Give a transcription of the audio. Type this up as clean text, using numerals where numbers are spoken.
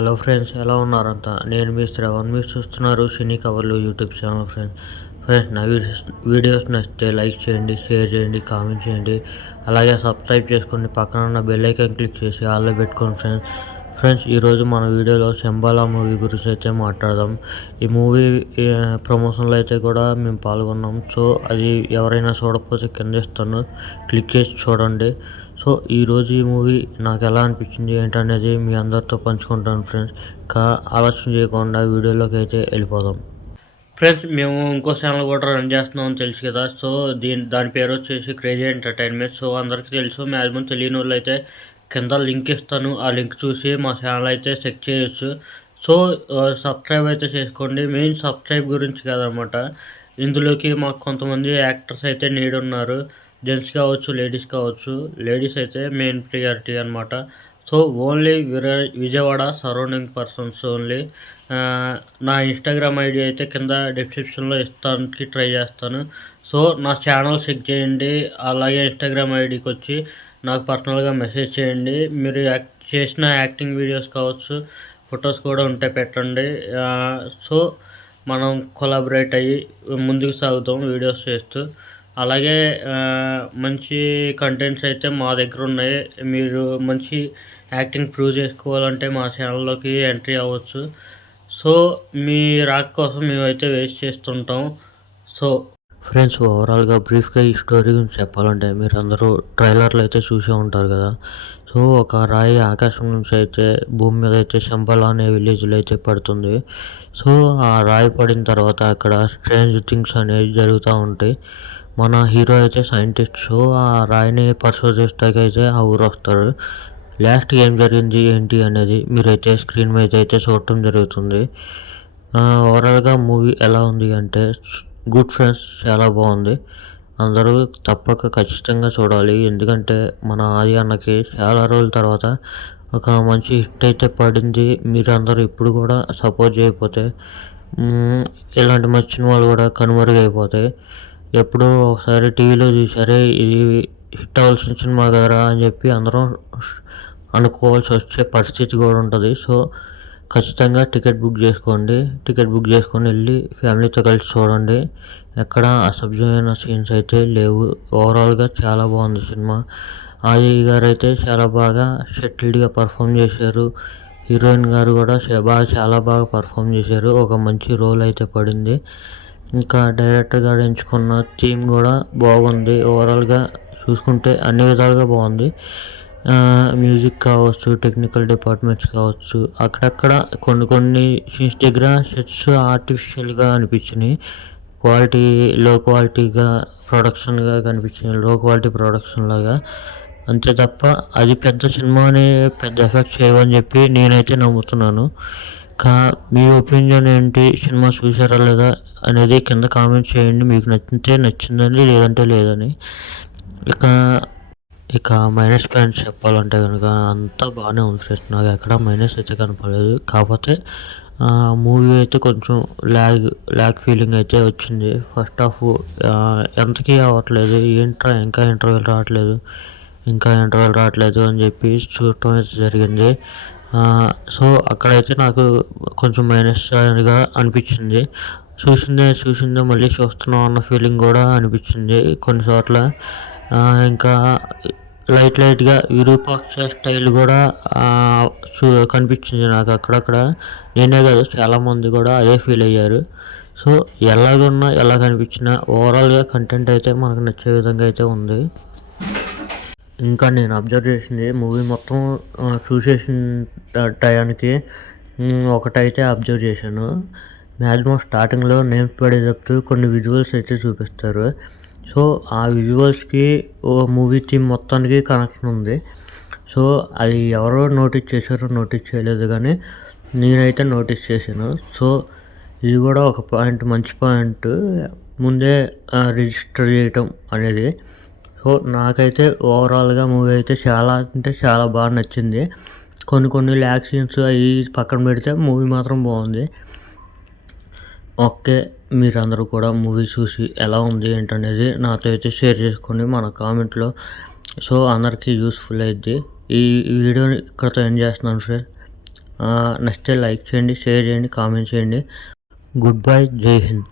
Hello friends, ఎలా ఉన్నారంతా? నేను మీ శ్రవణ్. మీరు చూస్తున్నారు సినీ కవర్లు యూట్యూబ్ ఛానల్. ఫ్రెండ్స్ నా వీడియోస్ నచ్చితే లైక్ చేయండి, షేర్ చేయండి, కామెంట్ చేయండి. అలాగే సబ్స్క్రైబ్ చేసుకోండి. పక్కన ఉన్న బెల్ ఐకాన్ క్లిక్ చేసి ఆల్లో పెట్టుకోండి ఫ్రెండ్స్. ఈరోజు మన వీడియోలో శంబాలా మూవీ గురించి అయితే మాట్లాడదాం. ఈ మూవీ ప్రమోషన్లో అయితే కూడా మేము పాల్గొన్నాం. సో అది ఎవరైనా చూడకపోతే కింద ఇస్తాను, క్లిక్ చేసి చూడండి. సో ఈరోజు ఈ మూవీ నాకు ఎలా అనిపించింది ఏంటనేది మీ అందరితో పంచుకుంటాను ఫ్రెండ్స్. ఆలస్యం చేయకుండా వీడియోలోకి అయితే వెళ్ళిపోదాం. ఫ్రెండ్స్, మేము ఇంకో ఛానల్ కూడా రన్ చేస్తున్నామని తెలుసు కదా. సో దాని పేరు వచ్చేసి క్రేజీ ఎంటర్టైన్మెంట్. సో అందరికీ తెలుసు, మ్యాక్సిమం తెలియని వాళ్ళు అయితే కింద లింక్ ఇస్తాను. ఆ లింక్ చూసి మా ఛానల్ అయితే చెక్ చేయొచ్చు. సో సబ్స్క్రైబ్ అయితే చేసుకోండి. మెయిన్ సబ్స్క్రైబ్ గురించి కాదనమాట. ఇందులోకి మాకు కొంతమంది యాక్టర్స్ అయితే నీడ్ ఉన్నారు. జెంట్స్ కావచ్చు, లేడీస్ కావచ్చు. లేడీస్ అయితే మెయిన్ ప్రియారిటీ అనమాట. So only Vijayawada surrounding persons only. నా ఇన్స్టాగ్రామ్ ఐడి అయితే కింద డిస్క్రిప్షన్లో ఇస్తానికి ట్రై చేస్తాను. సో నా ఛానల్ చెక్ చేయండి. అలాగే ఇన్స్టాగ్రామ్ ఐడికి వచ్చి నాకు పర్సనల్గా మెసేజ్ చేయండి. మీరు చేసిన యాక్టింగ్ వీడియోస్ కావచ్చు, ఫొటోస్ కూడా ఉంటే పెట్టండి. సో మనం కొలాబరేట్ అయ్యి ముందుకు సాగుతాం వీడియోస్ చేస్తూ. అలాగే మంచి కంటెంట్స్ అయితే మా దగ్గర ఉన్నాయి. మీరు మంచి యాక్టింగ్ ప్రూవ్ చేసుకోవాలంటే మా ఛానల్లోకి ఎంట్రీ అవ్వచ్చు. సో మీ రాక కోసం మేమైతే వెయిట్ చేస్తుంటాం. సో ఫ్రెండ్స్, ఓవరాల్గా బ్రీఫ్గా ఈ స్టోరీ గురించి చెప్పాలంటే మీరు అందరూ ట్రైలర్లు అయితే చూసే ఉంటారు కదా. సో ఒక రాయి ఆకాశం నుంచి అయితే భూమి మీద అయితే శంబాలా అనే విలేజ్లో అయితే పడుతుంది. సో ఆ రాయి పడిన తర్వాత అక్కడ స్ట్రేంజ్ థింగ్స్ అనేవి జరుగుతూ ఉంటాయి. మన హీరో అయితే సైంటిస్ట్. సో ఆ రాయిని పరిశోధిస్తాక అయితే ఆ ఊరు వస్తారు. లాస్ట్ ఏం జరిగింది ఏంటి అనేది మీరైతే స్క్రీన్ మీద అయితే చూడటం జరుగుతుంది. ఓవరాల్గా మూవీ ఎలా ఉంది అంటే గుడ్ ఫ్రెండ్స్, చాలా బాగుంది. అందరూ తప్పక ఖచ్చితంగా చూడాలి. ఎందుకంటే మన ఆది అన్నకి చాలా రోజుల తర్వాత ఒక మంచి హిట్ అయితే పడింది. మీరు అందరూ ఇప్పుడు కూడా సపోర్ట్ చేయకపోతే ఇలాంటి మంచి సినిమాలు కూడా కనుమరుగైపోతాయి. ఎప్పుడో ఒకసారి టీవీలో చూసారే ఇది హిట్ అవ్వాల్సిన సినిమా కదరా అని చెప్పి అందరం అనుకోవాల్సి వచ్చే పరిస్థితి కూడా ఉంటుంది. సో ఖచ్చితంగా టికెట్ బుక్ చేసుకోండి. టికెట్ బుక్ చేసుకొని వెళ్ళి ఫ్యామిలీతో కలిసి చూడండి. ఎక్కడ అసభ్యమైన సీన్స్ అయితే లేవు. ఓవరాల్గా చాలా బాగుంది సినిమా. ఆది గారు అయితే చాలా బాగా సెటిల్డ్గా పర్ఫామ్ చేశారు. హీరోయిన్ గారు కూడా చాలా బాగా పర్ఫామ్ చేశారు. ఒక మంచి రోల్ అయితే పడింది. ఇంకా డైరెక్టర్ గారు ఎంచుకున్న థీమ్ కూడా బాగుంది. ఓవరాల్గా చూసుకుంటే అన్ని విధాలుగా బాగుంది. మ్యూజిక్ కావచ్చు, టెక్నికల్ డిపార్ట్మెంట్స్ కావచ్చు, అక్కడక్కడ కొన్ని సీన్స్ దగ్గర సెట్స్ ఆర్టిఫిషియల్గా అనిపించినాయి. లో క్వాలిటీగా ప్రొడక్షన్గా కనిపించినాయి. లో క్వాలిటీ ప్రొడక్షన్ లాగా. అంతే తప్ప అది పెద్ద సినిమాని పెద్ద ఎఫెక్ట్ చేయవని చెప్పి నేనైతే నమ్ముతున్నాను. మీ ఒపీనియన్ ఏంటి? సినిమా చూసారా లేదా అనేది కింద కామెంట్ చేయండి. మీకు నచ్చితే నచ్చిందని, లేదంటే లేదని. ఇక మైనస్ పాయింట్స్ చెప్పాలంటే కనుక అంతా బాగానే ఉంది ఫ్రెండ్స్. నాకు ఎక్కడ మైనస్ అయితే కనపడలేదు. కాకపోతే మూవీ అయితే కొంచెం ల్యాగ్ ఫీలింగ్ అయితే వచ్చింది. ఫస్ట్ హాఫ్ ఎంతకీ అవ్వట్లేదు. ఏంట్రా ఇంకా ఇంటర్వెల్ రావట్లేదు అని చెప్పి చూడటం అయితే జరిగింది. సో అక్కడైతే నాకు కొంచెం మైనస్గా అనిపించింది. చూసిందే మళ్ళీ చూస్తున్నాం అన్న ఫీలింగ్ కూడా అనిపించింది కొన్ని చోట్ల. ఇంకా లైట్గా విరూపాక్ష స్టైల్ కూడా కనిపించింది నాకు అక్కడక్కడ. నేనే కాదు, చాలామంది కూడా అదే ఫీల్ అయ్యారు. సో ఎలా కనిపించినా ఓవరాల్గా కంటెంట్ అయితే మనకు నచ్చే విధంగా అయితే ఉంది. ఇంకా నేను అబ్జర్వ్ చేసింది, మూవీ మొత్తం చూసేసిన టయానికి ఒకటైతే అబ్జర్వ్ చేశాను. మ్యాక్సిమం స్టార్టింగ్లో నేమ్స్ పడేటప్పుడు కొన్ని విజువల్స్ అయితే చూపిస్తారు. సో ఆ విజువల్స్కి మూవీ థీమ్ మొత్తానికి కనెక్షన్ ఉంది. సో అది ఎవరో నోటీస్ చేశారో నోటీస్ చేయలేదు, కానీ నేనైతే నోటీస్ చేశాను. సో ఇది కూడా ఒక పాయింట్, మంచి పాయింట్, ముందే రిజిస్టర్ చేయటం అనేది. సో నాకైతే ఓవరాల్గా మూవీ అయితే చాలా అంటే చాలా బాగా నచ్చింది. కొన్ని ల్యాగ్ సీన్స్ అవి పక్కన పెడితే మూవీ మాత్రం బాగుంది. ఓకే, మీరందరూ కూడా మూవీ చూసి ఎలా ఉంది ఏంటనేది నాతో అయితే షేర్ చేసుకోండి మన కామెంట్లో. సో అందరికీ యూస్ఫుల్ అయింది. ఈ వీడియోని ఇక్కడతో ఎండ్ చేస్తున్నాను ఫ్రెండ్స్. నచ్చితే లైక్ చేయండి, షేర్ చేయండి, కామెంట్ చేయండి. గుడ్ బై, జై హింద్.